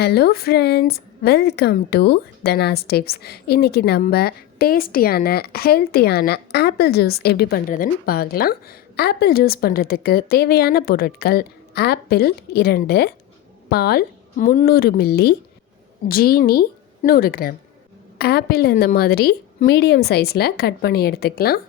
Hello friends, welcome to Dhana's tips. இன்றைக்கி நம்ம டேஸ்டியான ஹெல்த்தியான ஆப்பிள் ஜூஸ் எப்படி பண்ணுறதுன்னு பார்க்கலாம். ஆப்பிள் ஜூஸ் பண்ணுறதுக்கு தேவையான பொருட்கள்: ஆப்பிள் 2, பால் 300 மில்லி, ஜீனி 100 கிராம். ஆப்பிள் இந்த மாதிரி மீடியம் சைஸில் கட் பண்ணி எடுத்துக்கலாம்.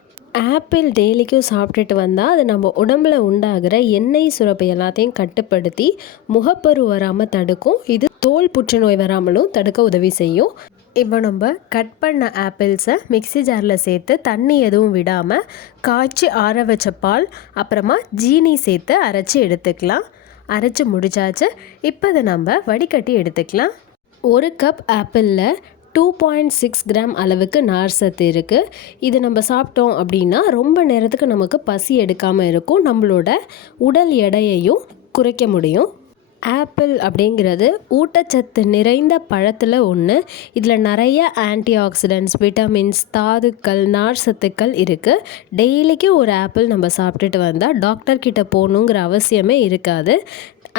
ஆப்பிள் டெய்லிக்கும் சாப்பிட்டுட்டு வந்தால் அது நம்ம உடம்பில் உண்டாகிற எண்ணெய் சுரப்பை எல்லாத்தையும் கட்டுப்படுத்தி முகப்பரு வராமல் தடுக்கும். இது தோல் புற்றுநோய் வராமலும் தடுக்க உதவி செய்யும். இப்போ நம்ம கட் பண்ண ஆப்பிள்ஸை மிக்ஸி ஜாரில் சேர்த்து தண்ணி எதுவும் விடாமல் காய்ச்சி ஆற வச்ச பால் அப்புறமா ஜீனி சேர்த்து அரைச்சி எடுத்துக்கலாம். அரைச்சி முடிச்சாச்சு. இப்போ அதை நம்ம வடிகட்டி எடுத்துக்கலாம். 1 கப் ஆப்பிளில் 2.6 கிராம் அளவுக்கு நார் சத்து இருக்குது. இது நம்ம சாப்பிட்டோம் அப்படின்னா ரொம்ப நேரத்துக்கு நமக்கு பசி எடுக்காமல் இருக்கும். நம்மளோட உடல் எடையையும் குறைக்க முடியும். ஆப்பிள் அப்படிங்கிறது ஊட்டச்சத்து நிறைந்த பழத்தில் ஒன்று. இதில் நிறைய ஆன்டி ஆக்சிடென்ட்ஸ், விட்டமின்ஸ், தாதுக்கள், நார் சத்துக்கள் இருக்குது. டெய்லிக்கும் ஒரு ஆப்பிள் நம்ம சாப்பிட்டுட்டு வந்தால் டாக்டர்கிட்ட போகணுங்கிற அவசியமே இருக்காது.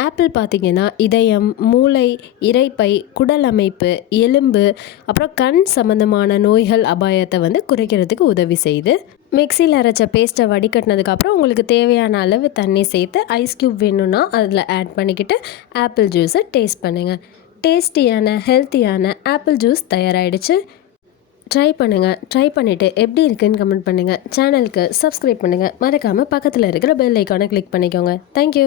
ஆப்பிள் பார்த்திங்கன்னா இதயம், மூளை, இரைப்பை, குடல் அமைப்பு, எலும்பு, அப்புறம் கண் சம்மந்தமான நோய்கள் அபாயத்தை குறைக்கிறதுக்கு உதவி செய்யுது. மிக்சியில் அரைச்ச பேஸ்ட்டை வடிகட்டினதுக்கப்புறம் உங்களுக்கு தேவையான அளவு தண்ணி சேர்த்து ஐஸ் க்யூப் வேணும்னா அதில் ஆட் பண்ணிக்கிட்டு ஆப்பிள் ஜூஸை டேஸ்ட் பண்ணுங்கள். டேஸ்டியான ஹெல்த்தியான ஆப்பிள் ஜூஸ் தயாராகிடுச்சு. ட்ரை பண்ணுங்கள். ட்ரை பண்ணிவிட்டு எப்படி இருக்குன்னு கமெண்ட் பண்ணுங்கள். சேனலுக்கு சப்ஸ்கிரைப் பண்ணுங்கள். மறக்காமல் பக்கத்தில் இருக்கிற பெல் ஐக்கானை கிளிக் பண்ணிக்கோங்க. தேங்க்யூ.